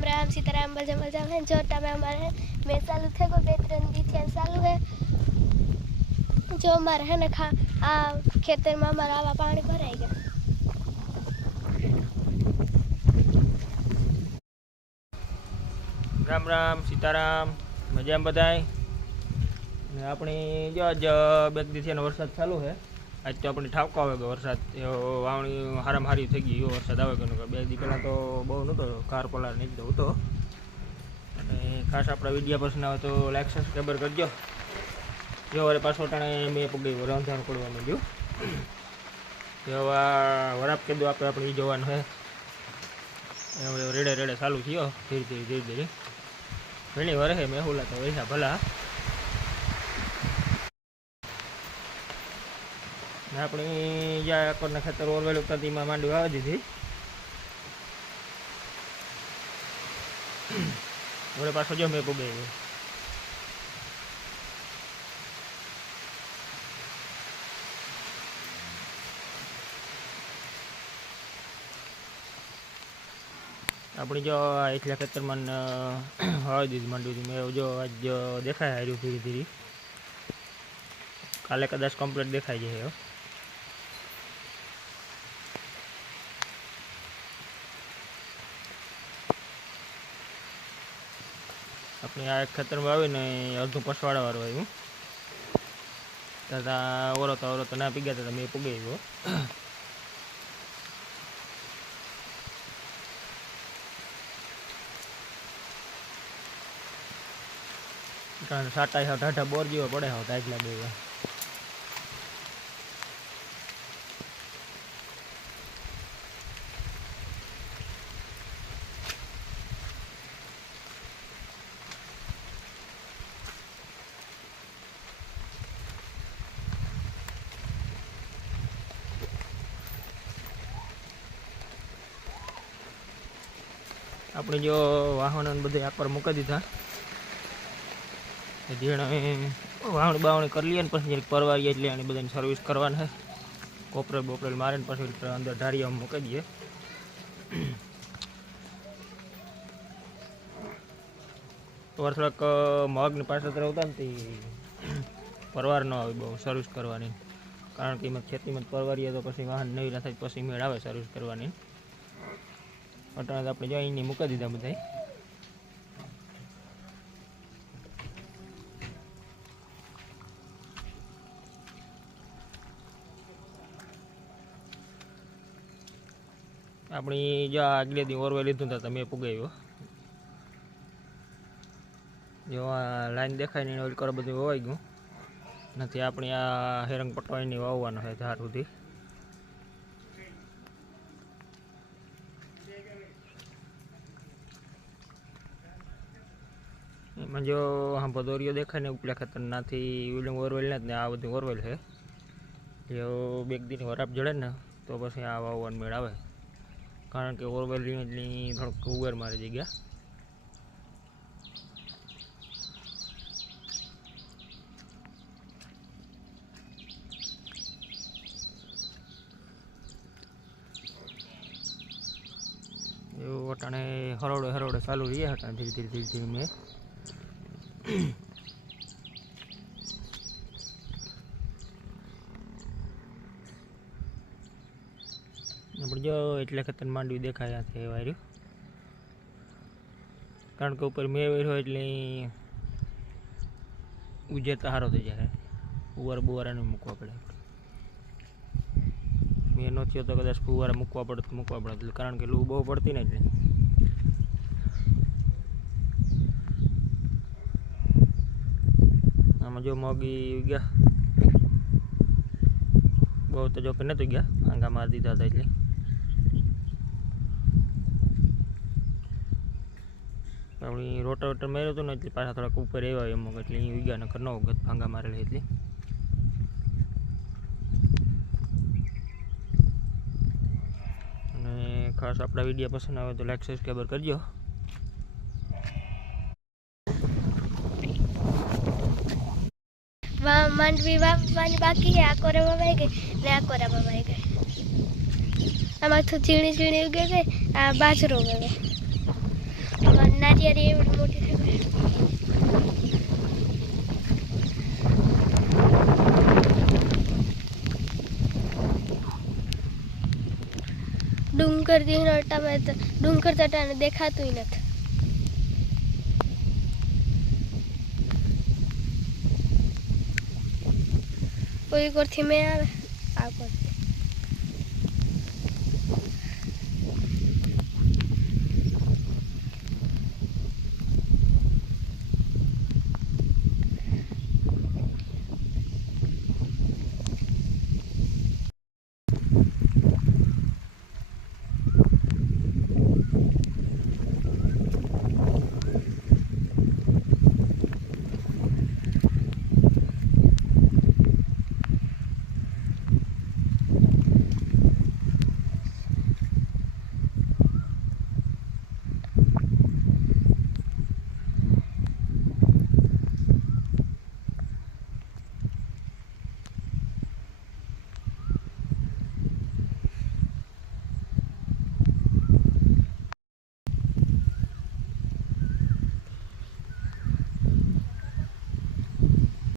राम सीताराम बलजम बलजम है जो टाइम हमारे में चालू थे को बेतरन दी थे चालू है जो हमारे है ना खा आ खेतर में हमारा आवा पानी भराएगा। राम राम सीताराम मजा में बधाई ने अपनी जो आज બે દિવસનો વરસાદ ચાલુ છે। आज तो अपनी ઠાવકો આવે ગયો વરસાદ વાવણી હારામ હારી થઈ ગઈ એવો વરસાદ આવે ગયો। બે દી પહેલાં તો બહુ નહોતો કાર પલાર નહીં તો હતો। અને ખાસ આપણા વિડીયો પસંદ આવે તો લાઈક સબસ્ક્રાઈબર કરજો। જો હવે પાછો ટાણે મેં પગી રાંધાણ પડવા માંડ્યું તો હવે વરાપ કીધું આપણે એ જોવાનું છે। રેડે રેડે ચાલુ થયો ધીરે ધીરે ધીરે ધીરે ઘણી વાર છે મેં હુલા તો વૈસા ભલા ને આપણી જ્યાં અકોરના ખેતર ઓરવેલું કદીમાં માંડવી આવી દીધી। હવે પાછો જો મેં પુગાવ્યો अपनी जो एटला खेतर में हवा दीदी मंडी थी मैं जो आज देखा है धीरे धीरे काले कदाच कम्प्लीट देखाई जाए। अपने आ खेतर में आई ने अर्धु पसवाड़ा वालों आयु तथा ओरो तो ना पीगा था मैं पुगे गयो। कारण साटा है ढाढा बोर जीव पड़े हो टाइटला बेवा अपने जो वाहन बधे आ पर मूकी दीधा वावणी बावणी कर लीए पछी परवारीए एटले आनी बधानी सर्विस करवानी है। कोपरेल बोपरेल मारे पछी अंदर ढारिया मूकी दीए। पर थोड़ाक मगनी पास रहता ने परवार न आवे बहु सर्विस करवानी कारण कि खेती में परवारीए तो पछी वाहन नहीं रहा पछी मेळ आवे सर्विस करवानी। अटाणे आपणे जो अहीं मूकी दीधा बधाय अपनी जो आगले दी ओरवे लीधुं तो मैं पुगाव्यो जो लाइन देखाय नहीं ओल कर बधुं ववाई गयुं नथी। अपनी आ हेरंग पटवाईनी वाववानो है धार सुधी एमां जो हाँ भदोरियो देखाय ने उपला खेतर नाथी ओलुं ओरवेल ने आ बधुं ओरवेल है जो बेग दी वराप जड़े ने तो पछी आ वाववानो मेळ आवे कारण के ओरवेल एटली थोड़ा कुवेर मारी जग्या अटाणे हरोड़े हरोड़े चालू रही है धीरे धीरे धीरे धीरे में जो एटले खेतर मांडवी देखाया थे वायरू कारण के ऊपर मे वेरो एटले उजेर तो सारो थी जाए फुवारा बुवारा नहीं मूकवा पड़े मे नो थयो तो कदाच फुवारा मूकवा पड़े कारण के लू बहु पड़ती नहीं एटले आमां जो मोगी गया बहु तो जो कि नतुं गया आंगा मार दीधा था एटले अपनी रोटावेटर मार्यो तो एटले पाछा थोड़ा ऊपर एवा एम एटले वीगा नकर न वखत भांगा मारेला एटले अने खास आपड़ा विडियो पसंद आवे तो लाइक सब्सक्राइब करजो। मांडवी वाववानी बाकी है आकोरे ववाई गई ने आकोरा ववाई गई आमां तो झीणी झीणी उगे गई आ बाजरो ववे અત્યારે એવડી મોટી થઈ ગઈ. ડુંગર દીનો ટામે તો ડુંગર તટાને દેખાતું નથી. કોઈ કોરથી મેં આવે આ કોર